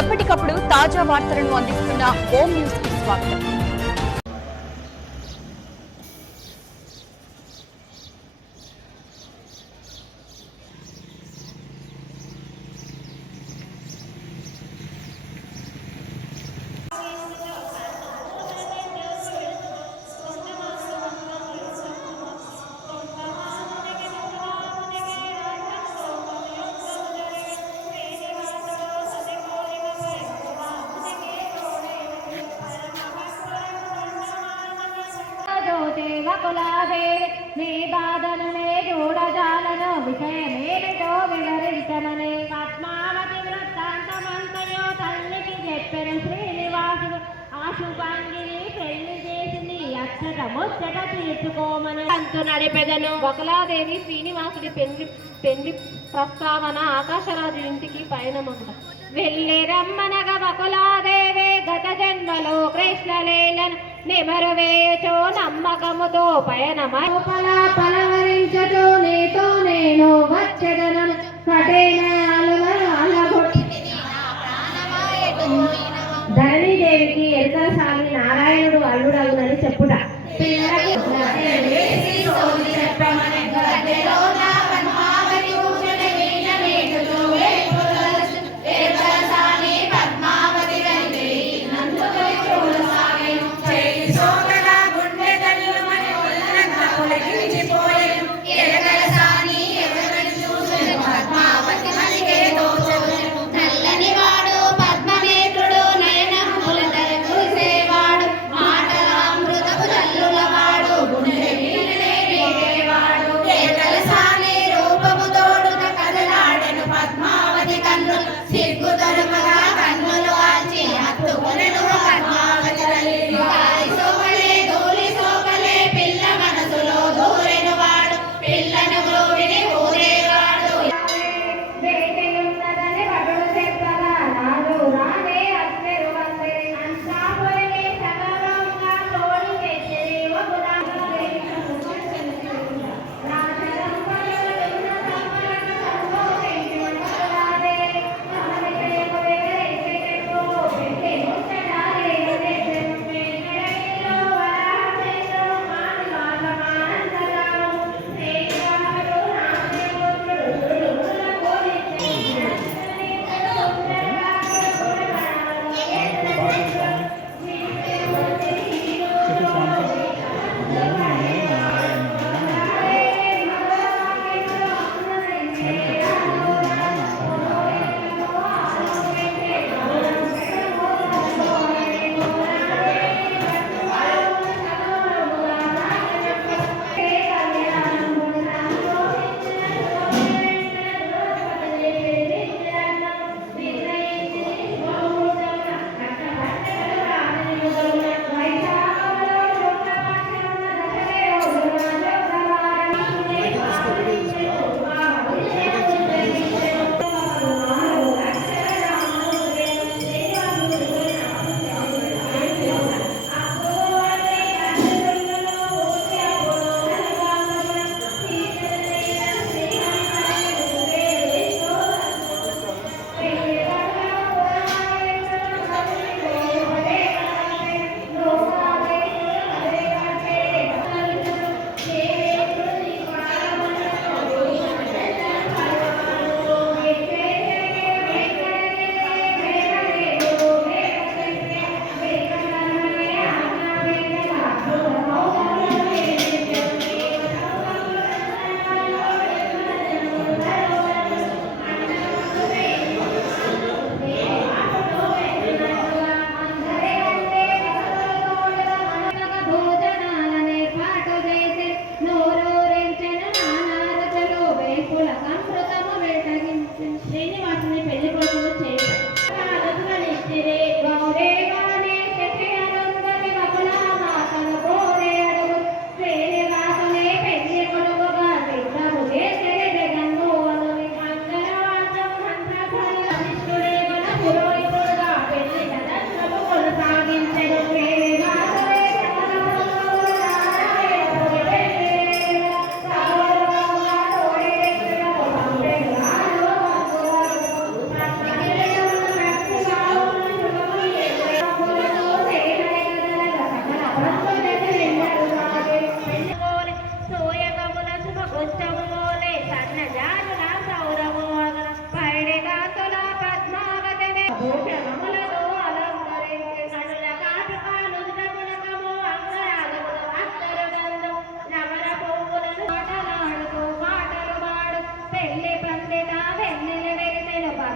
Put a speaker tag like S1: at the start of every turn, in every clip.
S1: ఎప్పటికప్పుడు తాజా వార్తలను అందిస్తున్న హోమ్ న్యూస్కి స్వాగతం.
S2: దేవకులాదే నీ బాధలనే చూడజాలను విషయమేమిటో వివరించనని పద్మావతి వృత్తాంతమంతయో తల్లికి చెప్పెను శ్రీనివాసుడు. ఆశుభంగిని పెళ్ళి చేసింది అచ్చట ముచ్చట తీర్చుకోమని అంతు నడిపెదను. ఒకలాదేవి శ్రీనివాసుడి పెళ్ళి పెళ్ళి ప్రస్తావన ఆకాశరాజు ఇంటికి పయనమగుట. వెళ్ళి రమ్మనగ బకులాదేవే గత జన్మలో కృష్ణలీలను నిమరువేచో నమ్మకముతో పయనమల పలవరించటో నీతో నేను కఠిన ధరణిదేవికి ఎరకసాగి నారాయణుడు అల్లుడవునని చెప్పుట.
S3: సోదర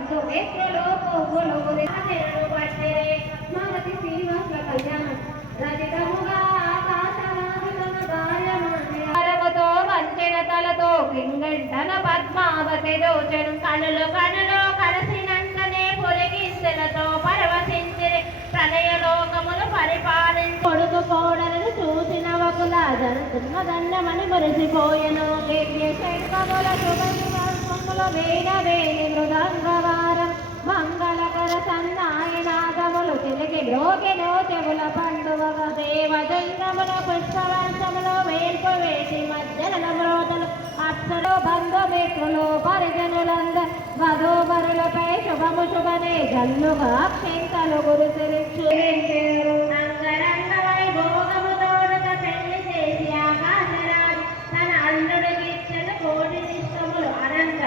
S2: వెలిసెను బంధు మిత్రులు పువ్వులు గురిసెను పట్టిరే పద్మావతి శ్రీనివాసుల కళ్యాణం. రజితముగా ఆకాశనాథులను గాయమారముతో వంచెన తలతో పింగంటన పద్మావతి రోజను కనులు కనులు కలిసినంతనే పొలిగిస్తెలతో పరవశించిరి. ప్రణయ లోకములు పరిపాలించి కొడుకు కోడలను చూసిన వకుల జన్మదండమని మురిసిపోయను. దివ్య శంఖముల శుభముల వేద వేణి మంగళకర సన్నాయనాగములు తిరిగి లోకిలో చెవుల పండుగ దేవదైనముల పుష్పవర్షములో వేర్పు వేసి మధ్యల మ్రోతలు అప్సలు బంధుమిత్రులు పరిజనులంద వధూవరులపై శుభము శుభనే జన్నుగా క్షింతలు గురు తిరిగి అనంత